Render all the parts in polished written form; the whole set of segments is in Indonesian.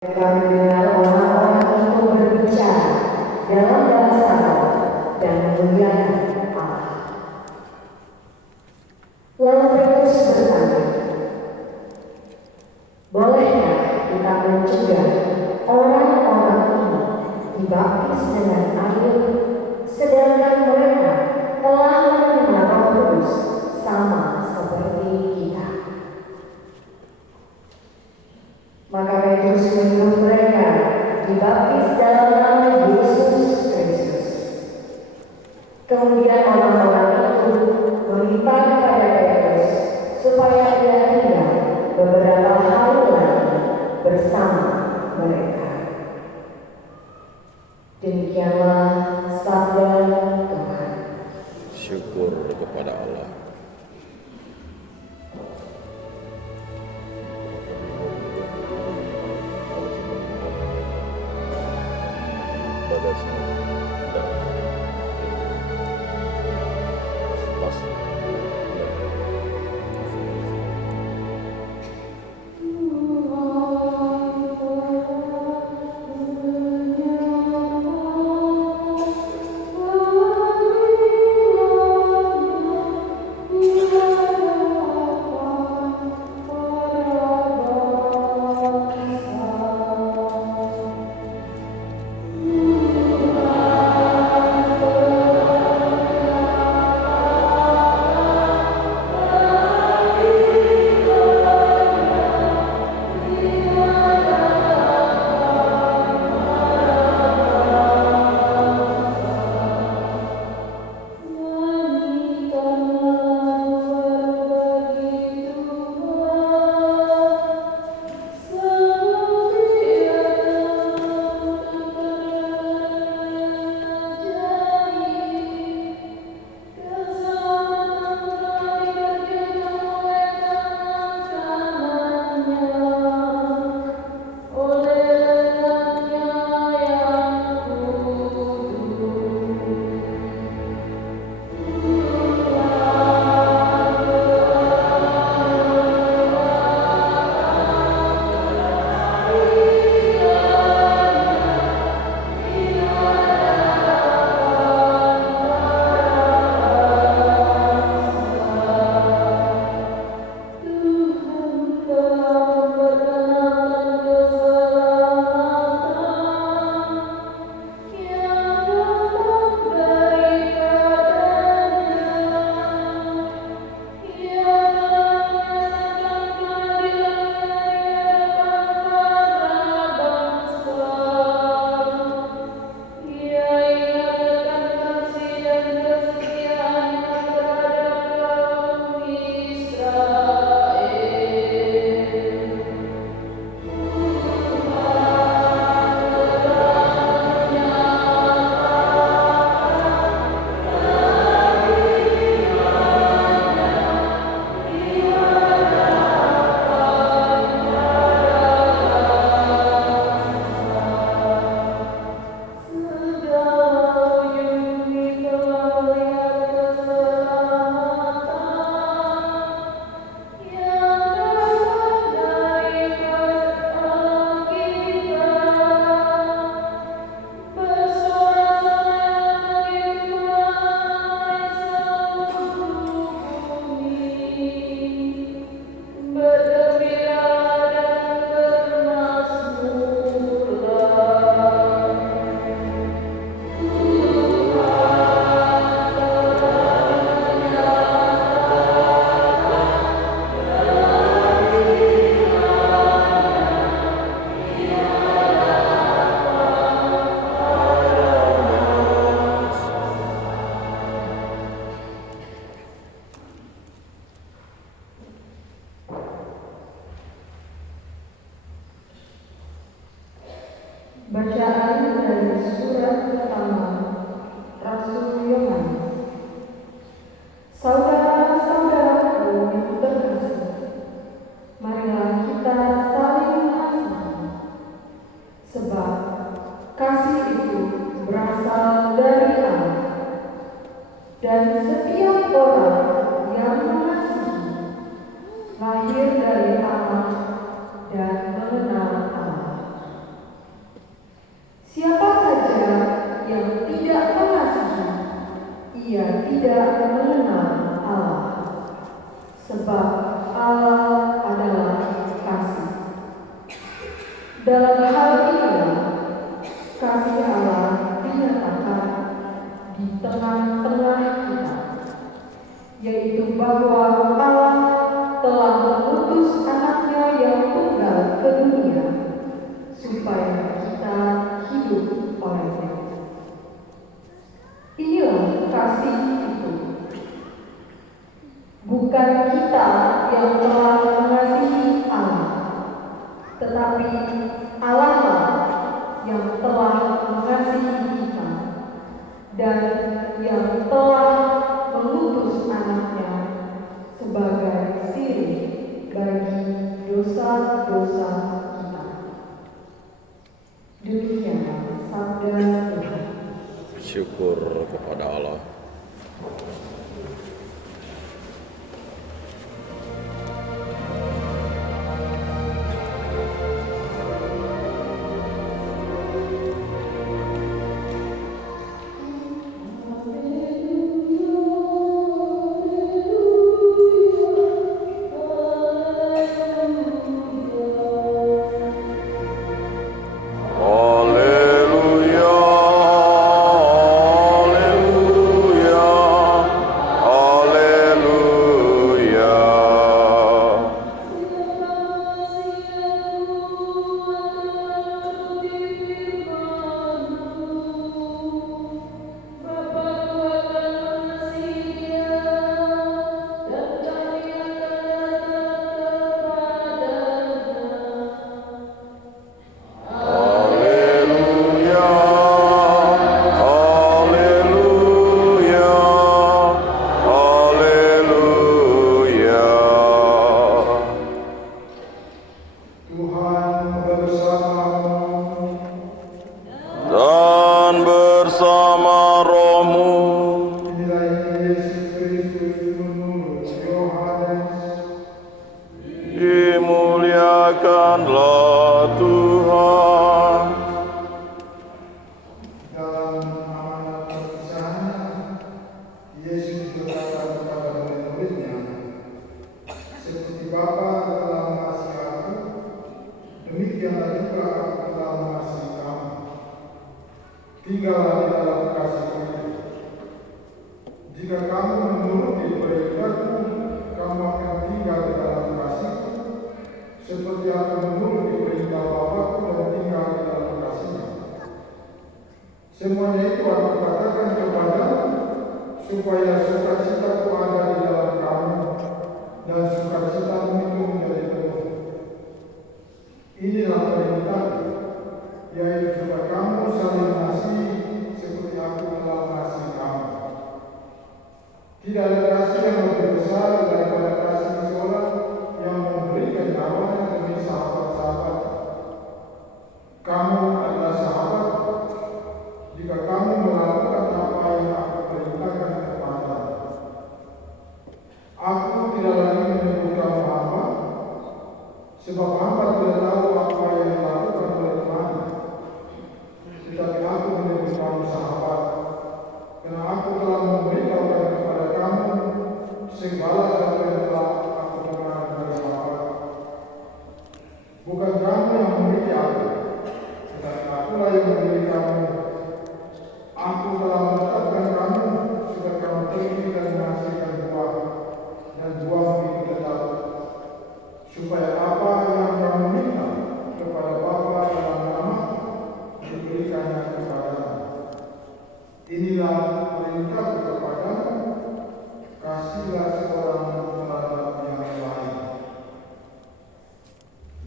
Kami dengar orang-orang itu berbicara dalam bahasa roh dan memuliakan Allah. Lalu Petrus bertanya, bolehkah kita mencegah orang-orang ini dibaptis dengan air, sedangkan mereka telah menerima Roh Kudus sama seperti kita? Maka Petrus menyuruh mereka dibaptis dalam nama Yesus Kristus. Kemudian orang-orang itu meminta kepada Petrus supaya ia tinggal beberapa hari lagi bersama mereka. Demikianlah sabda Tuhan. Syukur kepada Allah. Bacaan dari surat pertama Rasul Yohanes. Saudara-saudaraku yang terkasih, marilah kita saling mengasihi, sebab kasih itu berasal dari Allah, dan setiap orang yang mengasihi lahir dari Allah dan mengenal Allah. tidak mengenal Allah, sebab Allah adalah kasih. Dalam hal inilah kasih Allah dinyatakan di tengah-tengah kita, yaitu bahwa Allah telah mengutus anaknya yang tunggal ke dunia supaya kita hidup olehnya. Inilah kasih itu. Bukan kita yang telah mengasihi Allah, tetapi Allah yang telah mengasihi kita dan yang telah mengutus anaknya sebagai sirih bagi dosa-dosa kita. Demikian sabda Tuhan. Syukur kepada Allah. Dimuliakanlah Tuhan. Dalam amanat perpisahan, Yesus berkata kepada murid-muridnya, seperti Bapa telah mengasihi aku, demikianlah juga aku telah mengasihi kamu. Tinggallah di dalam kasih itu. Jika kamu menuruti perintahku, kamu akan tinggal di dalam kasih-Ku, seperti aku menuruti perintah Bapa-Ku dan tinggal di dalam kasih-Nya. Semuanya itu aku katakan kepadamu, supaya sukacita-Ku ada di dalam kamu, dan sukacita-mu itu menjadi penuh. Inilah perintahku, yaitu supaya kamu saling mengasihi seperti aku telah mengasihi kamu. Tidak ada kasih yang lebih besar daripada kasih seorang yang memberikan nyawanya demi sahabat-sahabat. Kamu adalah sahabat jika kamu melakukan apa yang aku perintahkan kepadamu. Aku tidak lagi menyebut kamu hamba, sebab hamba tidak tahu apa yang dilakukan oleh Tuhannya. Tetapi aku menyebut kamu sahabat, karena aku telah memberitahukan kepada kamu segala sesuatu yang telah aku dengar dari Bapa. Bukan kamu yang memiliki aku, tetapi akulah yang memiliki kamu. Aku telah menetapkan kamu supaya kamu pergi dan menghasilkan buah, dan buahmu itu tetap, supaya apa yang kamu minta kepada Bapa dalam nama diberikannya kepadamu. Inilah perintahku kepadamu, kasihlah seorang terhadap yang lain.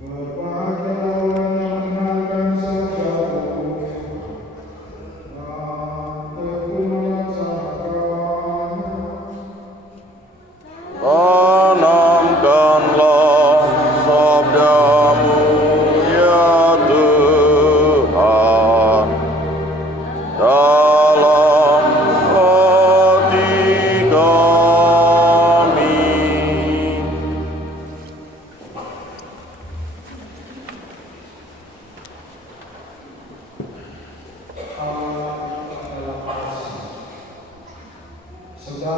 Berbahagialah orang yang mendengarkan sabdaku dan tekun melaksanakannya. Tanamkanlah sabdamu, ya Tuhan, dalam hati kami. Allah adalah kasih. Saudara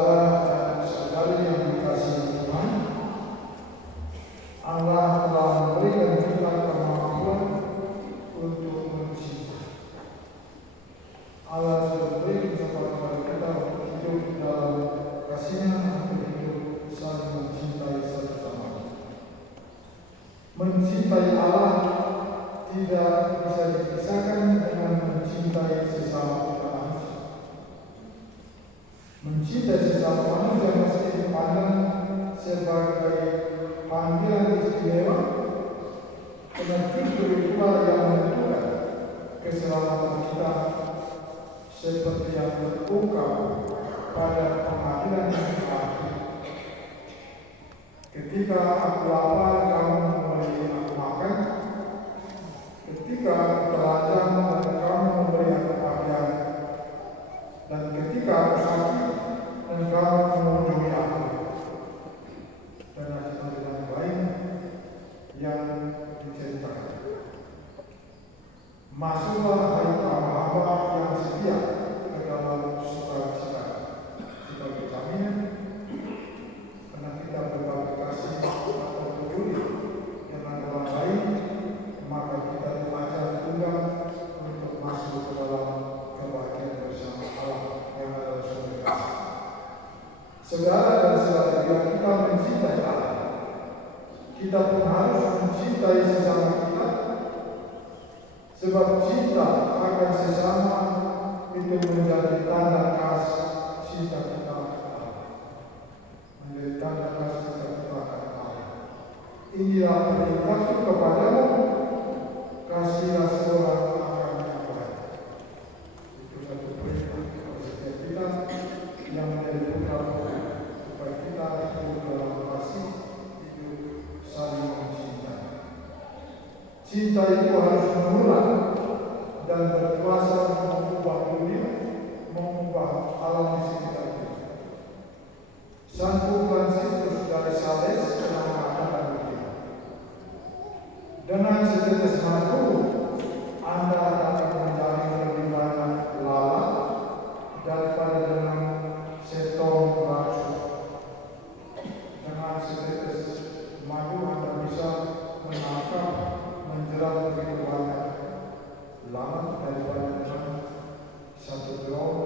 bisa dipisahkan dengan mencintai sesama kita manusia. Mencintai sesama manusia mesti dipandang sebagai panggilan istimewa, karena justru itulah yang menentukan keselamatan kita, seperti yang terungkap pada pengadilan yang terakhir. Ketika aku lapar, kamu memberi aku makan. Ketika aku telanjang, dan kamu memberi aku pakaian. Dan ketika aku sakit, dan kamu mengunjungi aku. Dan ada yang lain yang diceritakan. Masuklah hai hamba yang setia ke dalam sukacita sebagai jaminan, karena kita berbagi kasih atau peduli dengan orang lain, maka kita diajar tunggal untuk masuk ke dalam kebahagiaan bersama Allah yang adalah sumber kasih. Saudara dan saudara, bila kita mencintai Allah, kita pun harus mencintai sesama kita, sebab cinta akan sesama itu menjadi tanda kasih cinta kita akan Allah. Menjadi tanda kasih cinta kita akan Allah. Inilah perintahku kepadamu, kasihilah seorang akan yang lain. Itu satu perintah kepada setiap kita yang menjadi putra putri, supaya kita hidup dalam kasih, hidup saling mencintai. Cinta itu harus menular dan berkuasa mengubah dunia, mengubah alam di sekitar kita. Santo Fransiskus dari Sales pernah mengatakan begini, dengan setetes madu Anda dapat menjadi lebih banyak lalat daripada dengan setong racun. Dengan setetes madu Anda bisa menangkap, menjerat lebih banyak lalat daripada dengan satu drum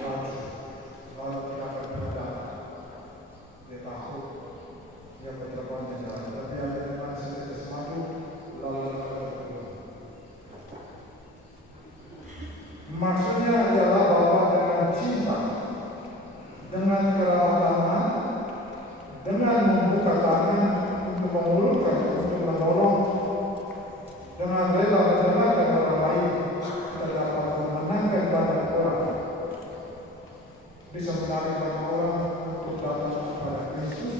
racun. Lalat tidak akan berdampak. Dia takut, dia berterbang menjauh. Tapi ada dengan setetes madu, lalat akan berdua. Maksudnya adalah bahwa dengan cinta, dengan keramah, dengan membuka tangan untuk mengulurkan, untuk menolong, dengan rela mendengarkan orang lain, kita dapat memenangkan banyak orang, bisa menarik banyak orang untuk datang kepada Kristus,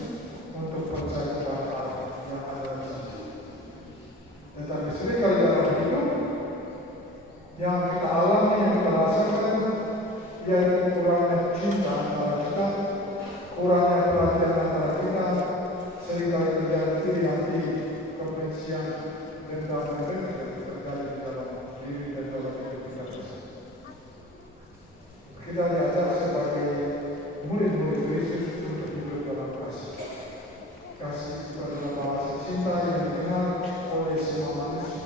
untuk percaya kepada Allah yang ada di sana. Tetapi seringkali dalam hidup yang kita alami, yang kita rasakan, yaitu kurangnya cinta antara kita, kurangnya perhatian antara kita, seringkali terjadi kebencian dendam yang terjadi di dalam diri dan dalam hidup kita sendiri. Kita diajar sebagai murid-murid Yesus untuk hidup dalam kasih. Kasih itu adalah bahasa cinta yang dikenal oleh semua manusia.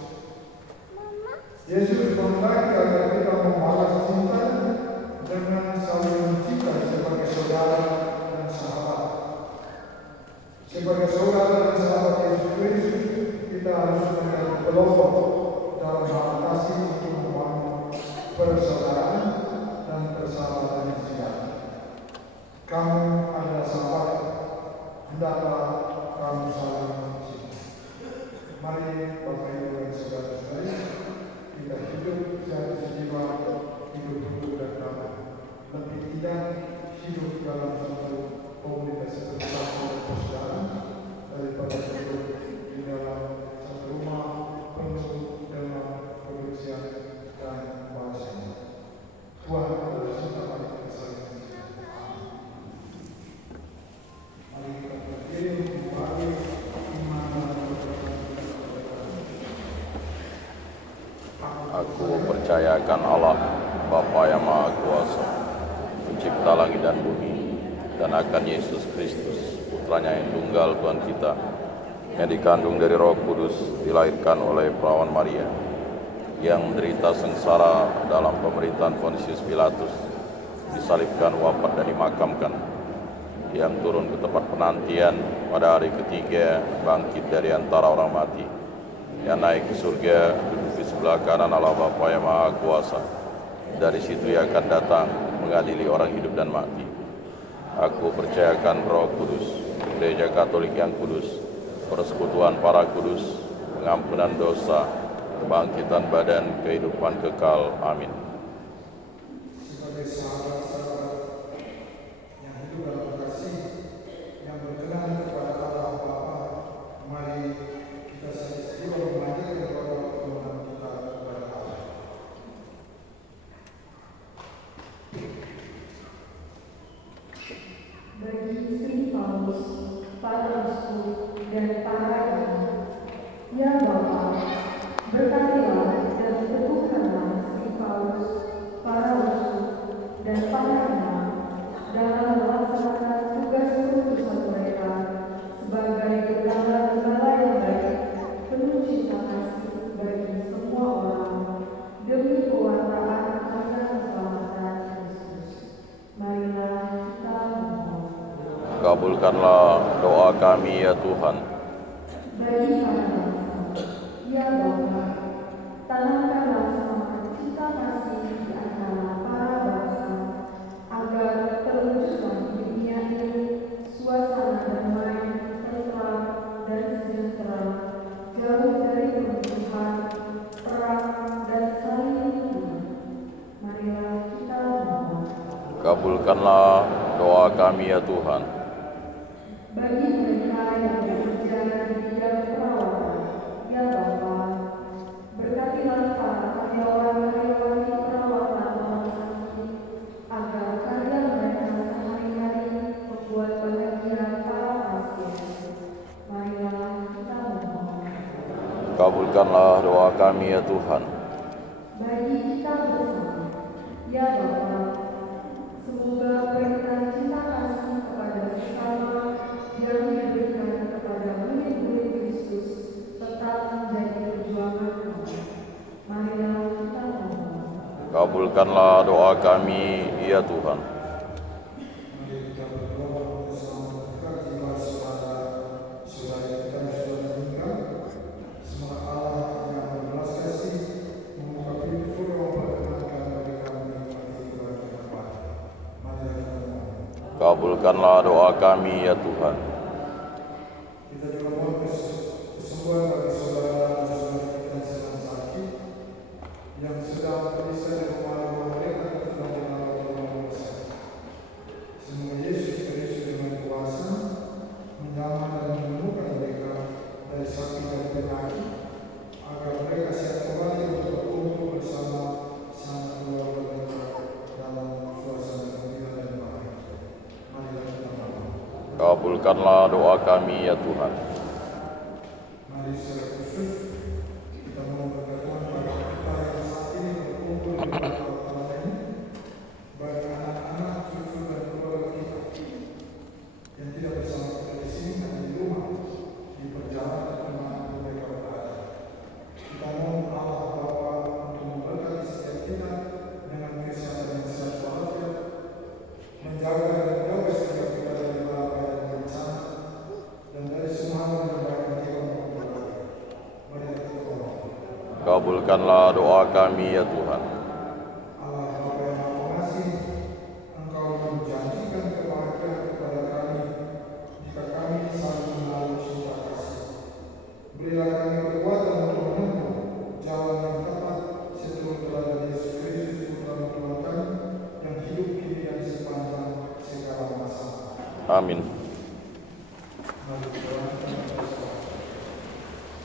Yesus mengajak agar kita membalas cinta dengan saling mencintai sebagai saudara dan sahabat. Sebagai saudara dan sahabat Yesus Kristus, kita harus menjadi pelopor dalam hal kasih untuk membangun persaudaraan dan persahabatan yang sejati. Kamu adalah sahabat, hendaklah kamu saling mencintai. Mari Bapak Ibu dan saudara-saudari, kita hidup secara sejiwa, hidup rukun dan damai. Lebih tidak hidup dalam satu komunitas seperti persaudaraan daripada hidup di dalam satu rumah penuh dengan kebersihan dan bahasanya. Tuhan adalah cinta, mari kita saling mencintai. Mari kita berdiri kembali iman dan percaya. Aku percayakan Allah, Bapa yang Maha Kuasa, pencipta langit dan bumi, dan akan Yesus Kristus, putranya yang tunggal Tuhan kita, yang dikandung dari Roh Kudus, dilahirkan oleh perawan Maria, yang menderita sengsara dalam pemerintahan Pontius Pilatus, disalibkan, wafat dan dimakamkan, yang turun ke tempat penantian pada hari ketiga, bangkit dari antara orang mati, yang naik ke surga, duduk di sebelah kanan Allah Bapa yang Maha Kuasa. Dari situ ia akan datang mengadili orang hidup dan mati. Aku percayakan Roh Kudus, Gereja Katolik yang kudus, persekutuan para kudus, pengampunan dosa, kebangkitan badan, kehidupan kekal. Amin. Sebagai sahabat-sahabat yang hidup dalam kasih, yang berkenan kepada Allah Bapa, mari kita sama-sama memanjatkan doa permohonan kita kepada Allah. Bagi Sri Paulus, para uskup dan para imam, ya Bapa, berkatilah dan teguhkanlah Sri Paulus, para uskup dan para imam dalam melaksanakan tugas perutusan mereka sebagai gembala-gembala yang baik, penuh cinta kasih bagi semua orang demi pewartaan akan keselamatan Kristus. Marilah kita mohon. Kabulkanlah doa kami ya Tuhan. Bagi para bangsa, ya Bapa, tanamkanlah semangat cinta kasih di antara para bangsa, agar terwujudlah di dunia ini suasana damai, tentram, dan sejahtera, jauh dari permusuhan, perang, dan saling membunuh. Marilah kita mohon. Kabulkanlah doa kami ya Tuhan. Bagi mereka yang bekerja di bidang perawatan, ya Bapa, berkatilah para karyawan-karyawan di perawatan orang sakit, agar karya mereka sehari-hari membuat bahagia para pasien. Marilah kita mohon. Kabulkanlah doa kami ya Tuhan. Bagi kita bersama, ya Bapa, semoga perintah cinta kasih kepada sesama yang diberikan kepada murid-murid Kristus tetap menjadi perjuangan kami. Marilah kita mohon. Kabulkanlah doa kami ya Tuhan. Mari kita berdoa bersama jiwa saudara kita yang sudah meninggal. Semoga Allah yang berbelas kasih membuka pintu ruang perkenankan bagi kami menikmati keluarga depan. Mari kita mohon. Kabulkanlah doa kami ya Tuhan. Kita juga mohon kesembuhan bagi saudara dan saudara kita yang sedang sakit, yang sedang terpisah di rumah mereka dan sedang dirawat di rumah sakit. Semoga Yesus Kristus dengan kuasa menjamah dan menemukan mereka dari sakit dan penyakit, agar mereka siap kembali untuk berkumpul bersama sang keluarga mereka dalam suasana gembira dan bahagia. Marilah kita berdoa. Kabulkanlah doa kami ya Tuhan. Mari secara khusus kita mau berdoa pada kita yang saat ini berkumpul di dalam ini, bagi anak-anak, cucu dan keluarga kita yang tidak bersama kita di sini dan di rumah, di perjalanan kemana mereka berada. Kita mohon Allah Bapa untuk memberkati setiap kita dengan kesehatan yang sehat walafiat, menjaga dan menjaga setiap kita dari bahaya dan bencana, dan dari semua hal yang baik kita maupun buruk. Mari kita berdoa. Kabulkanlah doa kami ya Tuhan. Allah Bapa yang Maha Pengasih, Engkau menjanjikan kebahagiaan kepada kami jika kami saling menaruh cinta kasih. Berilah kami kekuatan untuk menempuh jalan yang tepat seturut teladan Yesus Kristus Putra Tuhan kami yang hidup kini dan sepanjang segala masa. Amin.